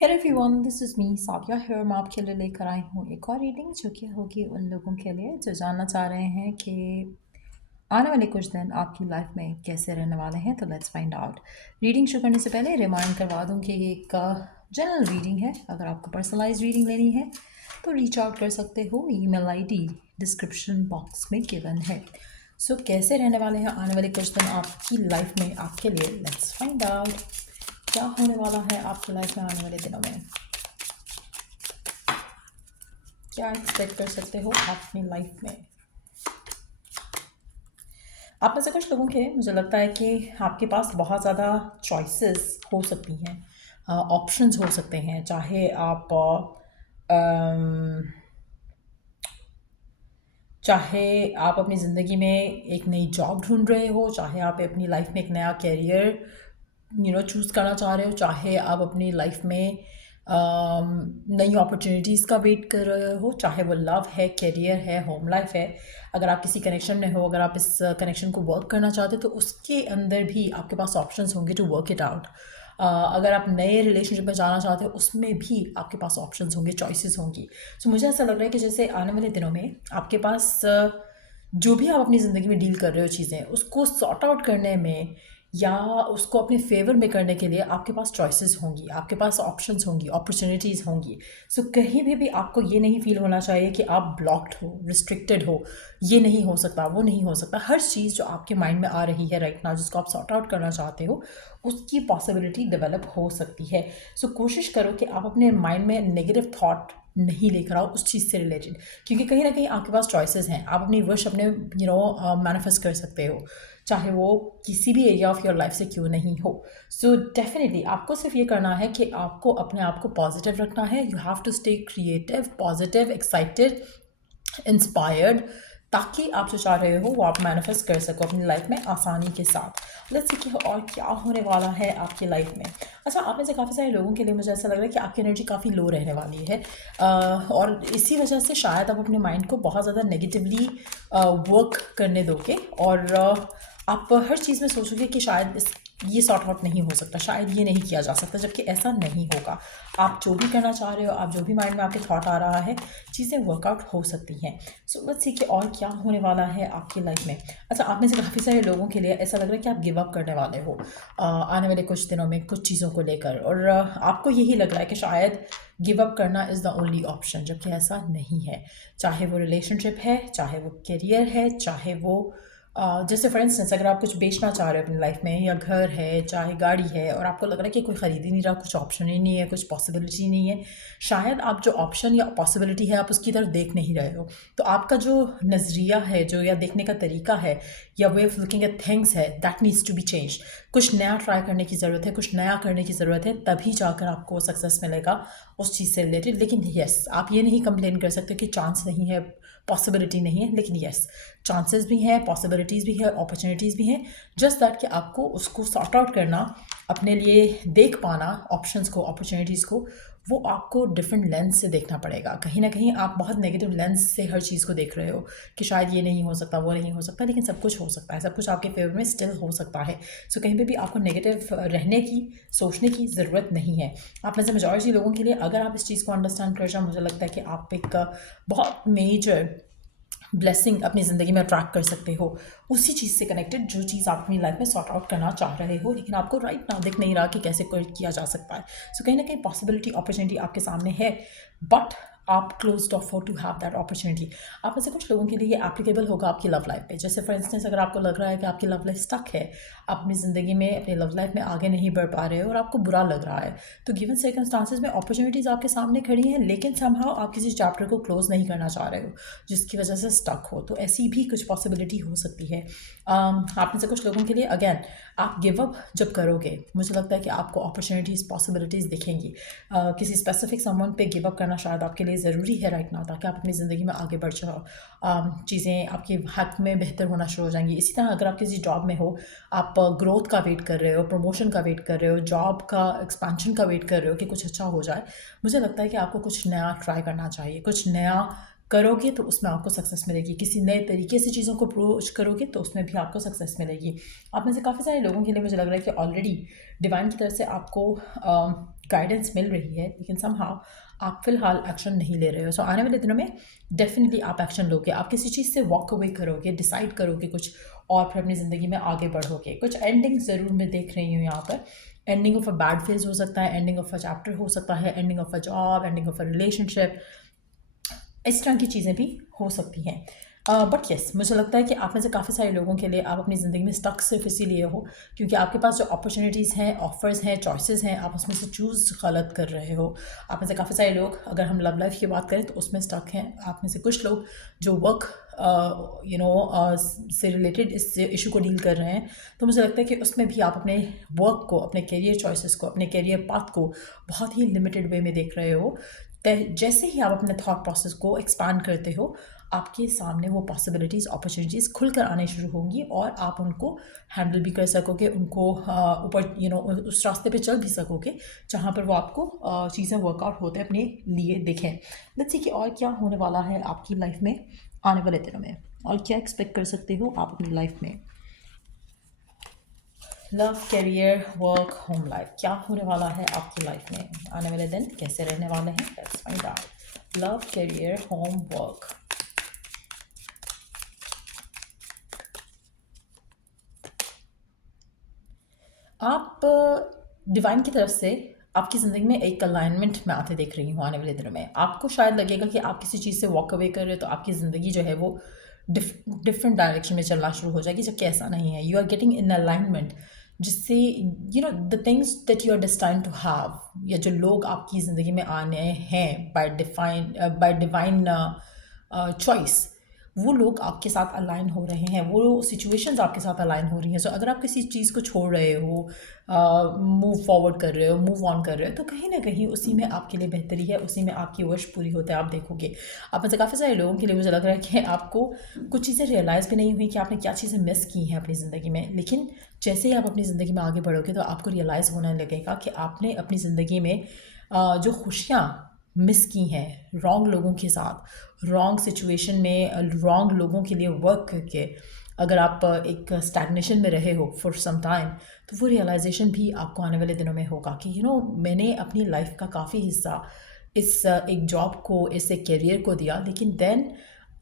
Hello everyone, this is me Sadia here. मैं आपके लिए लेकर आई हूँ एक और रीडिंग जो कि होगी उन लोगों के लिए जो जानना चाह रहे हैं कि आने वाले कुछ दिन आपकी लाइफ में कैसे रहने वाले हैं। तो लेट्स फाइंड आउट। रीडिंग शुरू करने से पहले रिमाइंड करवा दूँ कि ये एक जनरल रीडिंग है। अगर आपको पर्सनलाइज रीडिंग लेनी है तो रीच आउट कर सकते हो। ईमेल आईडी डिस्क्रिप्शन बॉक्स में गिवन है। सो कैसे रहने वाले हैं आने वाले कुछ दिन आपकी लाइफ में आपके लिए, लेट्स फाइंड आउट। क्या होने वाला है आपकी लाइफ में आने वाले दिनों में, क्या एक्सपेक्ट कर सकते हो आप अपनी लाइफ में। आप में से कुछ लोगों के मुझे लगता है कि आपके पास बहुत ज़्यादा चॉइसेस हो सकती हैं, ऑप्शंस हो सकते हैं। चाहे आप चाहे आप अपनी ज़िंदगी में एक नई जॉब ढूंढ रहे हो, चाहे आप अपनी लाइफ में एक नया कैरियर चूज़ करना चाह रहे हो, चाहे आप अपनी लाइफ में नई अपॉर्चुनिटीज़ का वेट कर रहे हो, चाहे वो लव है, करियर है, होम लाइफ है। अगर आप किसी कनेक्शन में हो, अगर आप इस कनेक्शन को वर्क करना चाहते हो तो उसके अंदर भी आपके पास ऑप्शंस होंगे टू वर्क इट आउट। अगर आप नए रिलेशनशिप में जाना चाहते हो उसमें भी आपके पास ऑप्शंस होंगे, चॉइसेस होंगी। सो मुझे ऐसा लग रहा है कि जैसे आने वाले दिनों में आपके पास जो भी आप अपनी ज़िंदगी में डील कर रहे हो चीज़ें, उसको सॉर्ट आउट करने में या उसको अपने फेवर में करने के लिए आपके पास चॉइसेस होंगी, आपके पास ऑप्शंस होंगी, अपॉर्चुनिटीज़ होंगी। सो कहीं भी आपको ये नहीं फील होना चाहिए कि आप ब्लॉक्ड हो, रिस्ट्रिक्टेड हो, ये नहीं हो सकता, वो नहीं हो सकता। हर चीज़ जो आपके माइंड में आ रही है राइट नाउ, जिसको आप सॉर्ट आउट करना चाहते हो, उसकी पॉसिबिलिटी डेवलप हो सकती है। सो कोशिश करो कि आप अपने माइंड में नेगेटिव थॉट नहीं लेकर आओ उस चीज़ से रिलेटेड, क्योंकि कहीं ना कहीं आपके पास चॉइसेस हैं। आप अपनी विश अपने मैनिफेस्ट कर सकते हो, चाहे वो किसी भी एरिया ऑफ योर लाइफ से क्यों नहीं हो। सो डेफिनेटली आपको सिर्फ ये करना है कि आपको अपने आप को पॉजिटिव रखना है। You have to stay creative, positive, excited, inspired, ताकि आप जो चाह रहे हो वो आप मैनिफेस्ट कर सको अपनी लाइफ में आसानी के साथ। लेट्स सी कि और क्या होने वाला है आपकी लाइफ में। अच्छा, आप में से काफ़ी सारे लोगों के लिए मुझे ऐसा लग रहा है कि आपकी एनर्जी काफ़ी लो रहने वाली है, और इसी वजह से शायद आप अपने माइंड को बहुत ज़्यादा नेगेटिवली वर्क करने दोगे, और आप हर चीज़ में सोचोगे कि शायद ये सॉर्ट आउट नहीं हो सकता, शायद ये नहीं किया जा सकता, जबकि ऐसा नहीं होगा। आप जो भी करना चाह रहे हो, आप जो भी माइंड में आपके थॉट आ रहा है, चीज़ें वर्कआउट हो सकती हैं। सो लेट्स सी कि और क्या होने वाला है आपकी लाइफ में। अच्छा, आप में से काफ़ी सारे लोगों के लिए ऐसा लग रहा है कि आप गिव अप करने वाले हो आने वाले कुछ दिनों में कुछ चीज़ों को लेकर, और आपको यही लग रहा है कि शायद गिव अप करना इज़ द ओनली ऑप्शन, जबकि ऐसा नहीं है। चाहे वो रिलेशनशिप है, चाहे वो करियर है, चाहे वो जैसे फॉर इंस्टेंस अगर आप कुछ बेचना चाह रहे हो अपनी लाइफ में, या घर है, चाहे गाड़ी है, और आपको लग रहा है कि कोई ख़रीद ही नहीं रहा, कुछ ऑप्शन ही नहीं है, कुछ पॉसिबिलिटी नहीं है, शायद आप जो ऑप्शन या पॉसिबिलिटी है आप उसकी तरफ देख नहीं रहे हो। तो आपका जो नज़रिया है, जो या देखने का तरीका है, या way of looking at things है, that needs to be change. कुछ नया ट्राई करने की ज़रूरत है, कुछ नया करने की ज़रूरत है, तभी जाकर आपको सक्सेस मिलेगा उस चीज़ से रिलेटेड। लेकिन येस, आप ये नहीं कंप्लेन कर सकते कि चांस नहीं है, पॉसिबिलिटी नहीं है, लेकिन येस, चांसेस भी हैं, पॉसिबिलिटीज़ भी है, अपॉर्चुनिटीज़ भी हैं। जस्ट दैट कि आपको उसको सॉर्ट आउट करना, अपने लिए देख पाना ऑप्शंस को, अपॉर्चुनिटीज़ को, वो आपको डिफरेंट लेंस से देखना पड़ेगा। कहीं ना कहीं आप बहुत नेगेटिव लेंस से हर चीज़ को देख रहे हो कि शायद ये नहीं हो सकता, वो नहीं हो सकता, लेकिन सब कुछ हो सकता है, सब कुछ आपके फेवर में स्टिल हो सकता है। सो कहीं पे भी आपको नेगेटिव रहने की, सोचने की ज़रूरत नहीं है। आप में से मेजॉरिटी लोगों के लिए अगर आप इस चीज़ को अंडरस्टैंड कर जाओ, मुझे लगता है कि आप एक बहुत मेजर ब्लेसिंग अपनी ज़िंदगी में अट्रैक्ट कर सकते हो, उसी चीज़ से कनेक्टेड जो चीज़ आप अपनी लाइफ में सॉर्ट आउट करना चाह रहे हो, लेकिन आपको राइट नाउ दिख नहीं रहा कि कैसे किया जा सकता है। सो कहीं ना कहीं पॉसिबिलिटी, अपॉर्चुनिटी आपके सामने है, बट आप closed off for to have that opportunity. आप में से कुछ लोगों के लिए ये एप्लीकेबल होगा आपकी लव लाइफ पे। जैसे फॉर इंस्टेंस अगर आपको लग रहा है कि आपकी लव लाइफ स्टक है, आप अपनी ज़िंदगी में अपनी लव लाइफ में आगे नहीं बढ़ पा रहे हो और आपको बुरा लग रहा है, तो गिवन सर्कमस्टांसिस में अपॉर्चुनिटीज़ आपके सामने खड़ी हैं, लेकिन समहाउ आप किसी चैप्टर को क्लोज नहीं करना चाह रहे हो, जिसकी वजह से स्टक हो। तो ऐसी भी कुछ पॉसिबिलिटी हो सकती है। आप में से कुछ लोगों के लिए अगेन, आप गिव अप जब करोगे, मुझे लगता है कि आपको अपॉर्चुनिटीज़, पॉसिबिलिटीज़ दिखेंगी। किसी स्पेसिफिक समवन पे गिव अप करना शायद आपके लिए ज़रूरी है राइट नाउ, ताकि आप अपनी ज़िंदगी में आगे बढ़ जाओ, चीज़ें आपके हक में बेहतर होना शुरू हो जाएंगी। इसी तरह अगर आप किसी जॉब में हो, आप ग्रोथ का वेट कर रहे हो, प्रमोशन का वेट कर रहे हो, जॉब का एक्सपेंशन का वेट कर रहे हो कि कुछ अच्छा हो जाए, मुझे लगता है कि आपको कुछ नया ट्राई करना चाहिए, कुछ नया करोगे तो उसमें आपको सक्सेस मिलेगी, किसी नए तरीके से चीज़ों को अप्रोच करोगे तो उसमें भी आपको सक्सेस मिलेगी। आप में से काफ़ी सारे लोगों के लिए मुझे लग रहा है कि ऑलरेडी डिवाइन की तरफ से आपको गाइडेंस मिल रही है, लेकिन समहाउ आप फ़िलहाल एक्शन नहीं ले रहे हो। सो आने वाले दिनों में डेफिनेटली आप एक्शन लोगे, आप किसी चीज़ से वॉक अवे करोगे, डिसाइड करोगे कुछ और फिर अपनी ज़िंदगी में आगे बढ़ोगे। कुछ एंडिंग ज़रूर मैं देख रही हूँ यहाँ पर। Ending of a bad phase हो सकता है, एंडिंग ऑफ अ चैप्टर हो सकता है, ending of a job, ending of a relationship, इस तरह की चीज़ें भी हो सकती हैं। बट येस, मुझे लगता है कि आप में से काफ़ी सारे लोगों के लिए आप अपनी ज़िंदगी में स्टक सिर्फ इसीलिए हो क्योंकि आपके पास जो अपॉर्चुनिटीज़ हैं, ऑफर्स हैं, चॉइसेस हैं, आप उसमें से चूज़ गलत कर रहे हो। आप में से काफ़ी सारे लोग, अगर हम लव लाइफ की बात करें तो उसमें स्टक हैं। आप में से कुछ लोग जो वर्क से रिलेटेड इस इशू को डील कर रहे हैं, तो मुझे लगता है कि उसमें भी आप अपने वर्क को, अपने करियर चॉइसेस को, अपने करियर पाथ को बहुत ही लिमिटेड वे में देख रहे हो। जैसे ही आप अपने थॉट प्रोसेस को एक्सपांड करते हो, आपके सामने वो पॉसिबिलिटीज़, अपॉर्चुनिटीज़ खुलकर आने शुरू होंगी और आप उनको हैंडल भी कर सकोगे, उनको ऊपर उस रास्ते पे चल भी सकोगे जहाँ पर वो आपको चीज़ें वर्कआउट होते अपने लिए दिखें। लेट्स सी कि और क्या होने वाला है आपकी लाइफ में आने वाले दिनों में, और क्या एक्सपेक्ट कर सकते हो आप अपनी लाइफ में। Love, career, work, home life, क्या होने वाला है आपकी लाइफ में आने वाले दिन, कैसे रहने वाले हैं, let's find out. Love, career, home, work. आप डिवाइन की तरफ से आपकी ज़िंदगी में एक अलाइनमेंट में आते देख रही हूँ आने वाले दिनों में। आपको शायद लगेगा कि आप किसी चीज़ से वॉक अवे कर रहे हो तो आपकी ज़िंदगी जो है वो डिफरेंट डायरेक्शन में चलना शुरू हो जाएगी, जबकि ऐसा नहीं है। You are getting in alignment, जिससे the things that you are destined to have, या जो लोग आपकी ज़िंदगी में आने हैं बाय डिवाइन चॉइस, वो लोग आपके साथ अलाइन हो रहे हैं, वो सिचुएशंस आपके साथ अलाइन हो रही हैं। सो अगर आप किसी चीज़ को छोड़ रहे हो, मूव फॉरवर्ड कर रहे हो, मूव ऑन कर रहे हो, तो कहीं ना कहीं उसी में आपके लिए बेहतरी है, उसी में आपकी विश पूरी होते हैं। आप देखोगे, आप में से काफ़ी सारे लोगों के लिए मुझे लग रहा है कि आपको कुछ चीज़ें रियलाइज़ भी नहीं हुई कि आपने क्या चीज़ें मिस की हैं अपनी ज़िंदगी में, लेकिन जैसे ही आप अपनी ज़िंदगी में आगे बढ़ोगे तो आपको रियलाइज़ होने लगेगा कि आपने अपनी ज़िंदगी में जो खुशियाँ मिस की हैं रॉन्ग लोगों के साथ, रॉन्ग सिचुएशन में, रॉन्ग लोगों के लिए वर्क करके, अगर आप एक स्टैग्नेशन में रहे हो फॉर सम टाइम, तो वो रियलाइजेशन भी आपको आने वाले दिनों में होगा कि मैंने अपनी लाइफ का काफ़ी हिस्सा इस एक जॉब को, इस एक करियर को दिया, लेकिन देन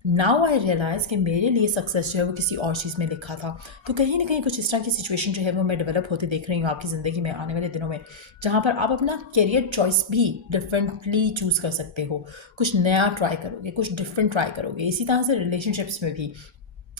नाउ आई रियलाइज़ कि मेरे लिए सक्सेस जो है वो किसी और चीज़ में लिखा था। तो कहीं ना कहीं कुछ इस तरह की सिचुएशन जो है वो मैं डेवलप होते देख रही हूँ आपकी ज़िंदगी में आने वाले दिनों में, जहाँ पर आप अपना करियर चॉइस भी डिफरेंटली चूज़ कर सकते हो, कुछ नया ट्राई करोगे, कुछ डिफरेंट ट्राई करोगे। इसी तरह से रिलेशनशिप्स में भी,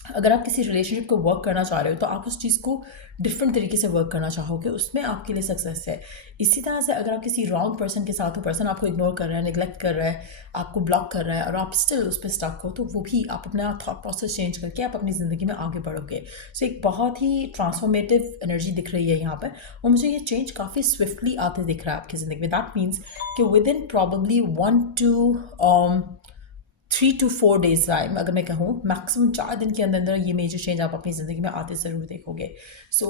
अगर आप किसी रिलेशनशिप को वर्क करना चाह रहे हो तो आप उस चीज़ को डिफरेंट तरीके से वर्क करना चाहोगे, उसमें आपके लिए सक्सेस है। इसी तरह से अगर आप किसी रॉन्ग पर्सन के साथ हो, पर्सन आपको इग्नोर कर रहा है, निगलेक्ट कर रहा है, आपको ब्लॉक कर रहा है, और आप स्टिल उस पर स्टक हो, तो वो भी आप अपना थॉट प्रोसेस चेंज करके आप अपनी ज़िंदगी में आगे बढ़ोगे। सो एक बहुत ही ट्रांसफॉर्मेटिव एनर्जी दिख रही है यहाँ पर, और मुझे ये चेंज काफ़ी स्विफ्टली आते दिख रहा है आपकी ज़िंदगी में। दैट मीन्स कि with in probably 3 to 4 days time, अगर मैं कहूँ मैक्सिमम 4 दिन के अंदर अंदर ये मेजर चेंज आप अपनी ज़िंदगी में आते ज़रूर देखोगे। सो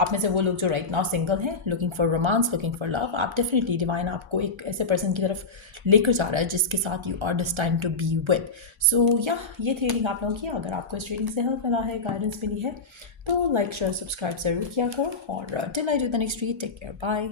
आप में से वो लोग जो राइट नाउ सिंगल हैं, looking for romance, looking for love, आप डेफिनेटली डिवाइन आपको एक ऐसे पर्सन की तरफ लेकर जा रहा है जिसके साथ you are destined to be with. So या ये थी रीडिंग आप लोगों की। अगर आपको इस रीडिंग से हेल्प मिला है, गाइडेंस मिली है, तो लाइक शेयर सब्सक्राइब ज़रूर किया करो, और till I do the next read, take care, bye.